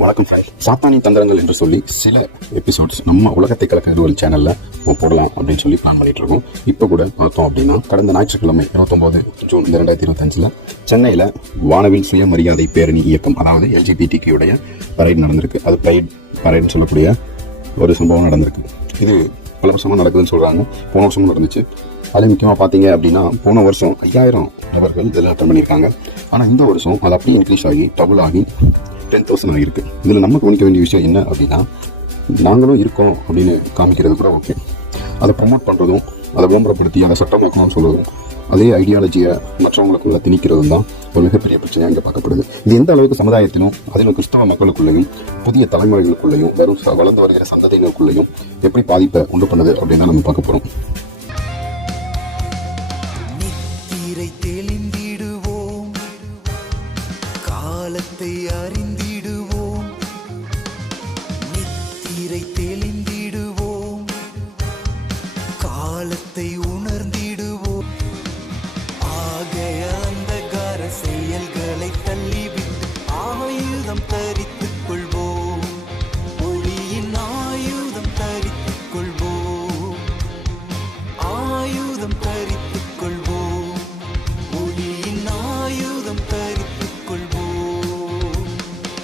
வணக்கம் ஃபைல் சாத்தானி தந்திரங்கள் என்று சொல்லி சில எபிசோட்ஸ் நம்ம உலகத்தை கலக்க நிறுவல் சேனல்ல போடலாம் அப்படின்னு சொல்லி பிளான் பண்ணிட்டு இருக்கோம். இப்போ கூட பார்த்தோம் அப்படின்னா கடந்த ஞாயிற்றுக்கிழமை இருபத்தொன்பது ஜூன் இரண்டாயிரத்தி இருபத்தஞ்சில் சென்னையில் வானவில் சுயமரியாதை பேரணி இயக்கம் அதாவது எல்ஜிபிடிக்கியுடைய பரைட் நடந்திருக்கு. அது பிரைட் பரைட்னு சொல்லக்கூடிய ஒரு சம்பவம் நடந்திருக்கு. இது பல வருஷமாக நடக்குதுன்னு சொல்கிறாங்க போன வருஷமும் நடந்துச்சு. அதே முக்கியமாக பார்த்தீங்க அப்படின்னா போன வருஷம் ஐயாயிரம் நபர்கள் இதில் அட்டன் பண்ணியிருக்காங்க. ஆனால் இந்த வருஷம் அது அப்படியே இன்க்ரீஸ் ஆகி டபுள் ஆகி டென் தௌசண்ட் இருக்குது இதில் நம்ம கவனிக்க வேண்டிய விஷயம் என்ன அப்படின்னா நாங்களும் இருக்கோம் அப்படின்னு காமிக்கிறது கூட ஓகே அதை ப்ரமோட் பண்ணுறதும் அதை விளம்பரப்படுத்தி அதை சட்டமாக்கணும்னு சொல்கிறதும் அதே ஐடியாலஜியை மற்றவங்களுக்குள்ள திணிக்கிறதும் தான் ஒரு மிகப்பெரிய பிரச்சனையாக இங்கே பார்க்கப்படுது. இது எந்த அளவுக்கு சமுதாயத்திலும் அதிலும் கிறிஸ்தவ மக்களுக்குள்ளேயும் புதிய தலைமுறைகளுக்குள்ளேயும் வரும் வளர்ந்து வருகிற சந்ததிகளுக்குள்ளேயும் எப்படி பாதிப்பை உண்டு பண்ணுது அப்படின்னு நம்ம பார்க்க போகிறோம் காலத்தை அறிந்திடுவோம். நித்திரை தெளிந்திடுவோம். காலத்தை